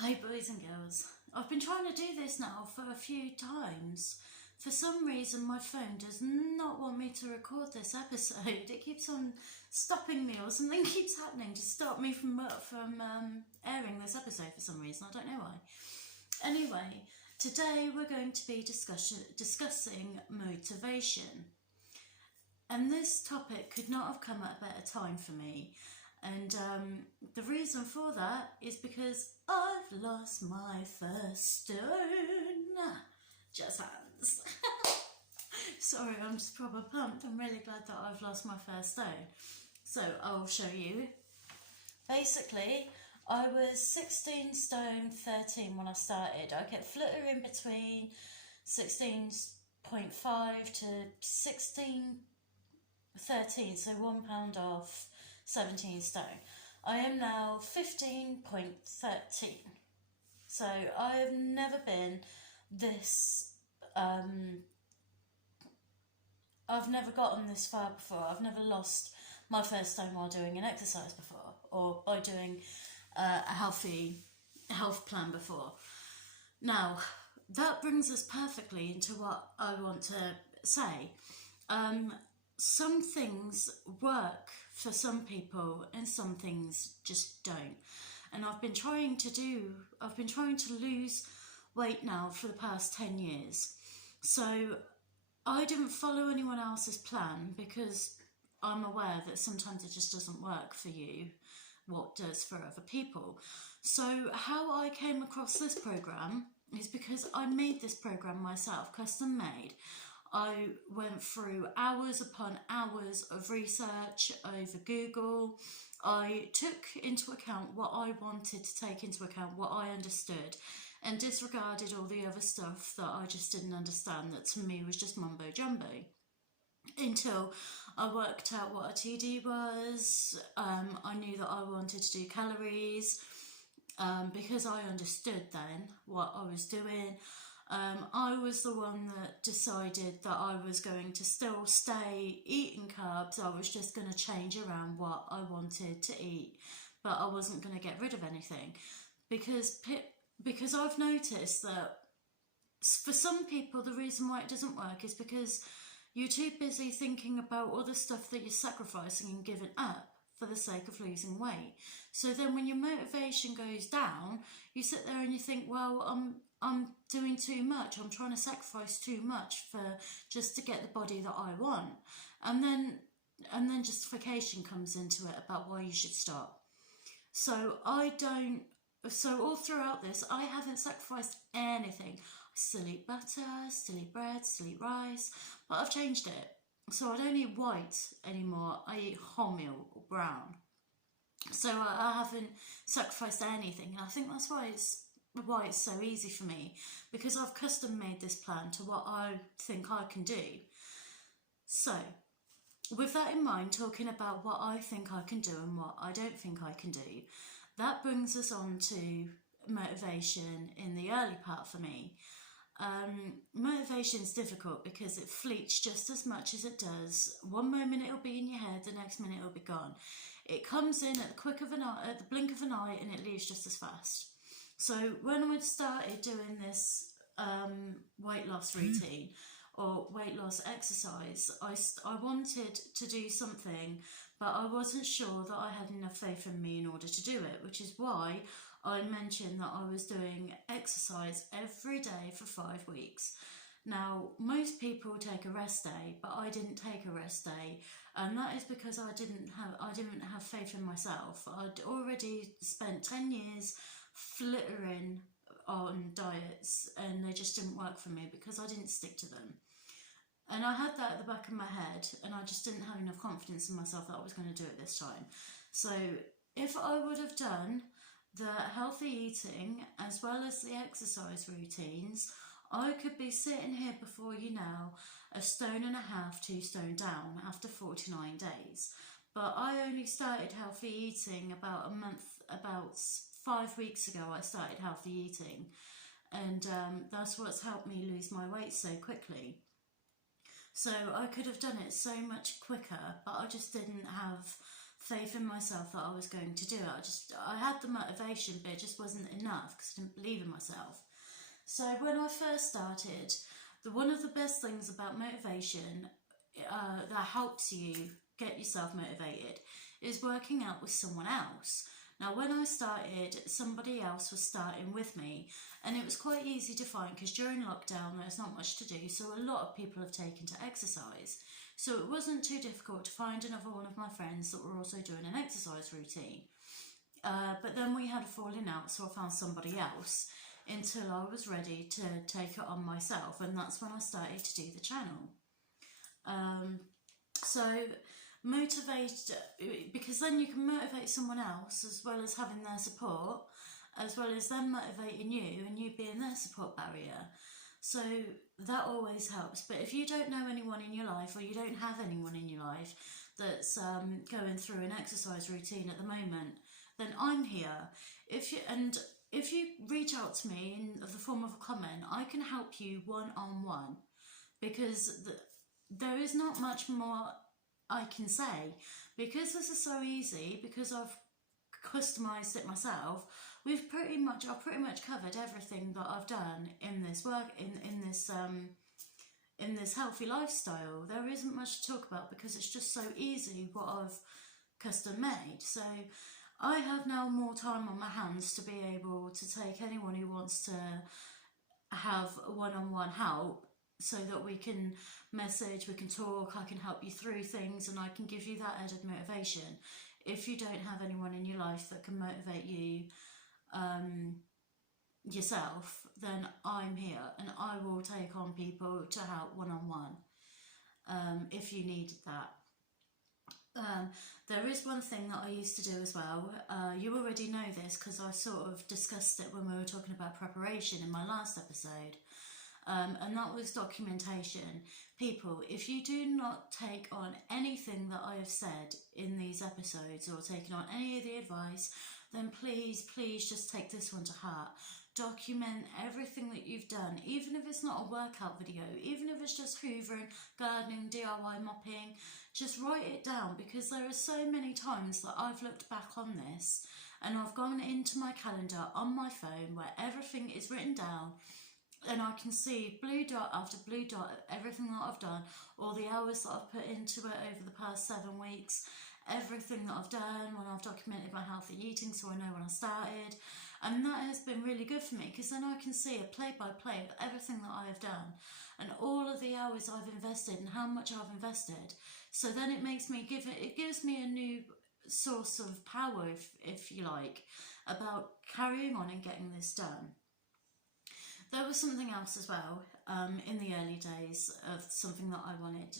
Hi boys and girls. I've been trying to do this now for a few times. For some reason my phone does not want me to record this episode. It keeps on stopping me, or something keeps happening to stop me from airing this episode for some reason. I don't know why. Anyway, today we're going to be discussing motivation. And this topic could not have come at a better time for me. And the reason for that is because I've lost my first stone. Just hands. Sorry, I'm just proper pumped. I'm really glad that I've lost my first stone. So I'll show you. Basically, I was 16 stone 13 when I started. I kept fluttering between 16.5 to 16.13, so £1 off 17 stone. I am now 15.13. So I have never been this, I've never gotten this far before. I've never lost my first stone while doing an exercise before, or by doing a healthy health plan before. Now, that brings us perfectly into what I want to say. Some things work for some people and some things just don't. And I've been trying to lose weight now for the past 10 years. So I didn't follow anyone else's plan because I'm aware that sometimes it just doesn't work for you what does for other people. So how I came across this program is because I made this program myself, custom made. I went through hours upon hours of research over Google. I took into account what I wanted to take into account, what I understood, and disregarded all the other stuff that I just didn't understand, that to me was just mumbo jumbo. Until I worked out what a TD was. I knew that I wanted to do calories because I understood then what I was doing. I was the one that decided that I was going to still stay eating carbs. I was just going to change around what I wanted to eat, but I wasn't going to get rid of anything because I've noticed that for some people the reason why it doesn't work is because you're too busy thinking about all the stuff that you're sacrificing and giving up for the sake of losing weight. So then when your motivation goes down, you sit there and you think, well, I'm doing too much. I'm trying to sacrifice too much just to get the body that I want. And then justification comes into it about why you should stop. So all throughout this, I haven't sacrificed anything. I still eat butter, still eat bread, still eat rice, but I've changed it. So I don't eat white anymore. I eat wholemeal or brown. So I haven't sacrificed anything, and I think that's why it's so easy for me, because I've custom made this plan to what I think I can do. So with that in mind, talking about what I think I can do and what I don't think I can do, that brings us on to motivation in the early part for me. Motivation is difficult because it fleets just as much as it does. One moment it'll be in your head, the next minute it'll be gone. It comes in at the blink of an eye, and it leaves just as fast. So when I started doing this weight loss routine or weight loss exercise, I wanted to do something, but I wasn't sure that I had enough faith in me in order to do it, which is why I mentioned that I was doing exercise every day for 5 weeks. Now, most people take a rest day, but I didn't take a rest day, and that is because I didn't have faith in myself. I'd already spent 10 years flittering on diets, and they just didn't work for me because I didn't stick to them. And I had that at the back of my head, and I just didn't have enough confidence in myself that I was going to do it this time. So if I would have done the healthy eating as well as the exercise routines, I could be sitting here before you now 1.5 stone, 2 stone down after 49 days. But I only started healthy eating about 5 weeks ago. I started healthy eating, and that's what's helped me lose my weight so quickly. So I could have done it so much quicker, but I just didn't have faith in myself that I was going to do it. I had the motivation, but it just wasn't enough because I didn't believe in myself. So when I first started, one of the best things about motivation that helps you get yourself motivated is working out with someone else. Now, when I started, somebody else was starting with me, and it was quite easy to find because during lockdown there's not much to do, so a lot of people have taken to exercise. So it wasn't too difficult to find another one of my friends that were also doing an exercise routine. But then we had a falling out, so I found somebody else until I was ready to take it on myself, and that's when I started to do the channel. So motivate, because then you can motivate someone else as well as having their support, as well as them motivating you and you being their support barrier. So that always helps. But if you don't know anyone in your life, or you don't have anyone in your life that's going through an exercise routine at the moment, then I'm here. If you reach out to me in the form of a comment, I can help you one-on-one, because there is not much more I can say. Because this is so easy, because I've customized it myself, I've pretty much covered everything that I've done in this work, in this healthy lifestyle. There isn't much to talk about because it's just so easy what I've custom made. So I have now more time on my hands to be able to take anyone who wants to have one-on-one help, so that we can message, we can talk, I can help you through things, and I can give you that added motivation. If you don't have anyone in your life that can motivate you yourself, then I'm here, and I will take on people to help one-on-one if you need that. There is one thing that I used to do as well. You already know this because I sort of discussed it when we were talking about preparation in my last episode. And that was documentation. People, if you do not take on anything that I have said in these episodes, or taken on any of the advice, then please just take this one to heart. Document everything that you've done, even if it's not a workout video, even if it's just hoovering, gardening, DIY mopping, just write it down, because there are so many times that I've looked back on this and I've gone into my calendar on my phone where everything is written down, and I can see blue dot after blue dot of everything that I've done, all the hours that I've put into it over the past 7 weeks, everything that I've done when I've documented my healthy eating, so I know when I started. And that has been really good for me, because then I can see a play-by-play of everything that I have done and all of the hours I've invested and how much I've invested. So then it makes me it gives me a new source of power, if you like, about carrying on and getting this done. There was something else as well in the early days of something that I wanted.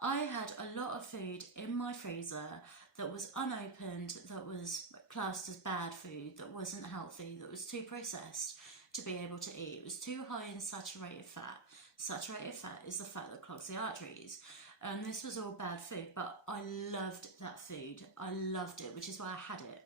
I had a lot of food in my freezer that was unopened, that was classed as bad food, that wasn't healthy, that was too processed to be able to eat. It was too high in saturated fat. Saturated fat is the fat that clogs the arteries. And this was all bad food, but I loved that food. I loved it, which is why I had it.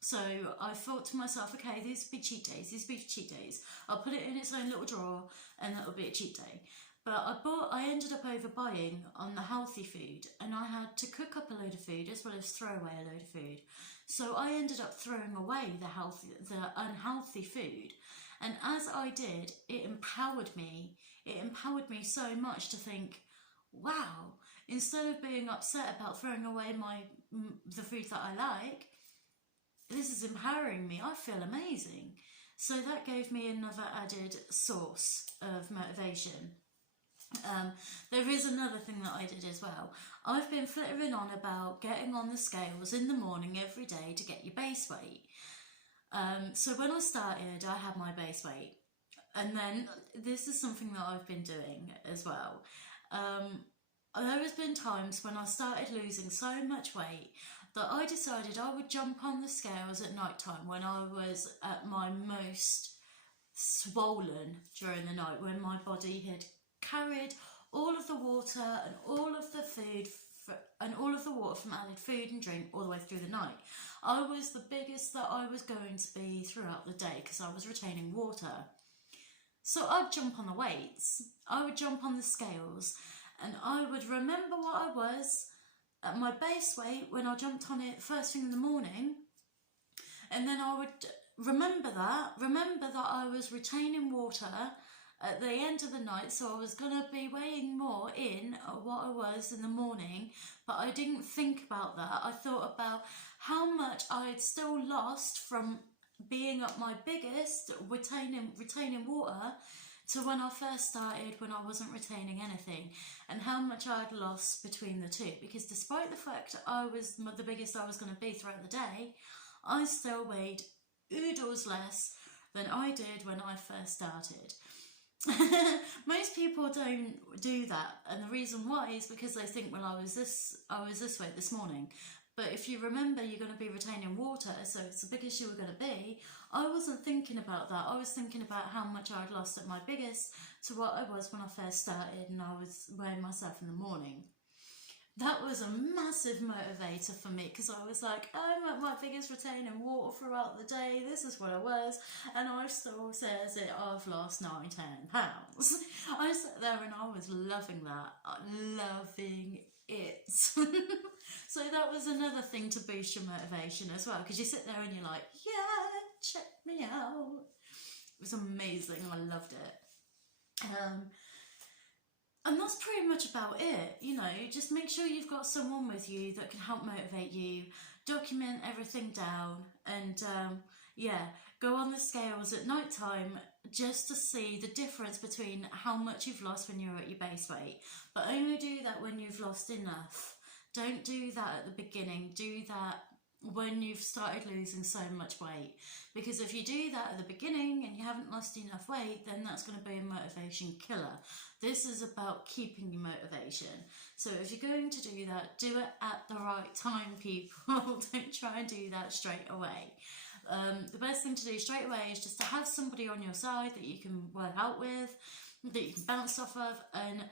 So I thought to myself, okay, these will be cheat days, I'll put it in its own little drawer and that'll be a cheat day. But I ended up overbuying on the healthy food, and I had to cook up a load of food as well as throw away a load of food. So I ended up throwing away the unhealthy food. And as I did, it empowered me. It empowered me so much to think, wow, instead of being upset about throwing away the food that I like, this is empowering me. I feel amazing. So that gave me another added source of motivation. There is another thing that I did as well. I've been flittering on about getting on the scales in the morning every day to get your base weight. So when I started, I had my base weight. And then this is something that I've been doing as well. There has been times when I started losing so much weight that I decided I would jump on the scales at night time, when I was at my most swollen during the night, when my body had carried all of the water and all of the food and all of the water from added food and drink all the way through the night. I was the biggest that I was going to be throughout the day because I was retaining water. So I'd jump on the weights, I would jump on the scales, and I would remember what I was, at my base weight when I jumped on it first thing in the morning, and then I would remember that I was retaining water at the end of the night, so I was going to be weighing more in what I was in the morning, but I didn't think about that. I thought about how much I had still lost from being at my biggest, retaining water, to when I first started, when I wasn't retaining anything, and how much I'd lost between the two. Because despite the fact that I was the biggest I was going to be throughout the day, I still weighed oodles less than I did when I first started. Most people don't do that, and the reason why is because they think, well, I was this weight this morning. But if you remember, you're going to be retaining water, so it's the biggest you were going to be. I wasn't thinking about that. I was thinking about how much I'd lost at my biggest to what I was when I first started, and I was weighing myself in the morning. That was a massive motivator for me, because I was like, I'm at my biggest retaining water throughout the day, this is what I was, and I still says it, I've lost 9-10 pounds. I sat there and I was loving that, loving it. So that was another thing to boost your motivation as well, because you sit there and you're like, yeah, check me out. It was amazing, I loved it. And that's pretty much about it, you know. Just make sure you've got someone with you that can help motivate you, document everything down, and yeah, go on the scales at night time just to see the difference between how much you've lost when you're at your base weight. But only do that when you've lost enough. Don't do that at the beginning. Do that when you've started losing so much weight, because if you do that at the beginning and you haven't lost enough weight, then that's going to be a motivation killer. This is about keeping your motivation. So if you're going to do that, do it at the right time, people. Don't try and do that straight away. The best thing to do straight away is just to have somebody on your side that you can work out with, that you can bounce off of, and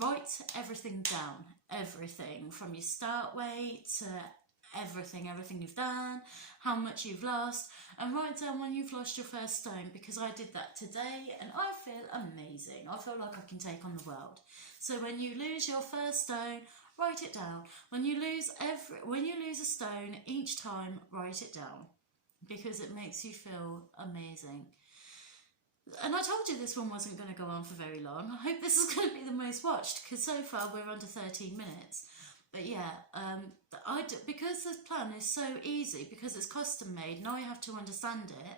write everything down. Everything from your start weight to everything you've done, how much you've lost, and write down when you've lost your first stone, because I did that today and I feel amazing. I feel like I can take on the world. So when you lose your first stone, write it down. When you lose a stone each time, write it down, because it makes you feel amazing. And I told you this one wasn't going to go on for very long. I hope this is going to be the most watched, because so far we're under 13 minutes. But yeah, because this plan is so easy, because it's custom made and I have to understand it,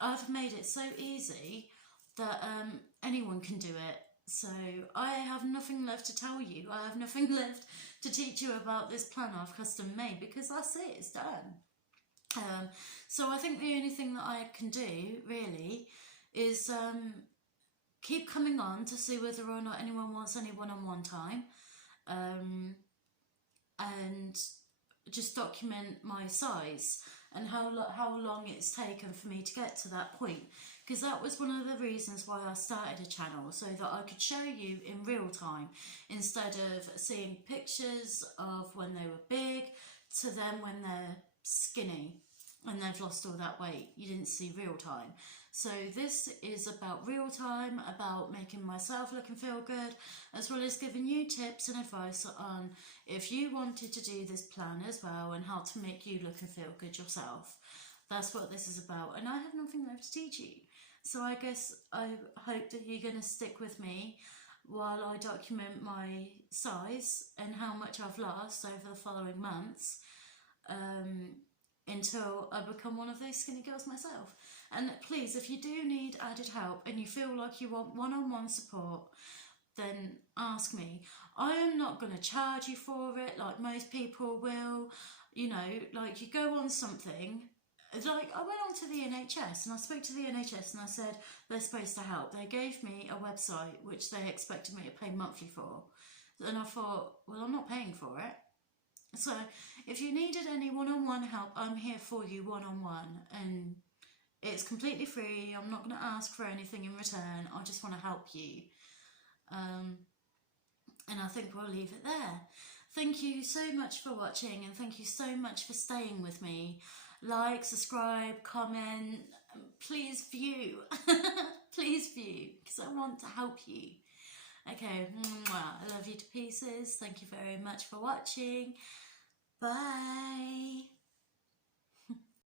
I've made it so easy that anyone can do it. So I have nothing left to tell you. I have nothing left to teach you about this plan I've custom made, because that's it, it's done. So I think the only thing that I can do really is keep coming on to see whether or not anyone wants any one-on-one time. And just document my size and how long it's taken for me to get to that point, because that was one of the reasons why I started a channel, so that I could show you in real time, instead of seeing pictures of when they were big to them when they're skinny and they've lost all that weight. You didn't see real time. So this is about real time, about making myself look and feel good, as well as giving you tips and advice on if you wanted to do this plan as well, and how to make you look and feel good yourself. That's what this is about, and I have nothing left to teach you. So I guess I hope that you're going to stick with me while I document my size and how much I've lost over the following months, until I become one of those skinny girls myself. And please, if you do need added help and you feel like you want one-on-one support, then ask me. I am not going to charge you for it like most people will. You know, like you go on something, like I went on to the NHS and I spoke to the NHS and I said they're supposed to help. They gave me a website which they expected me to pay monthly for. And I thought, well, I'm not paying for it. So if you needed any one-on-one help, I'm here for you one-on-one, and it's completely free. I'm not going to ask for anything in return. I just want to help you. And I think we'll leave it there. Thank you so much for watching, and thank you so much for staying with me. Like, subscribe, comment, please view. Please view, because I want to help you. Okay, I love you to pieces. Thank you very much for watching. Bye.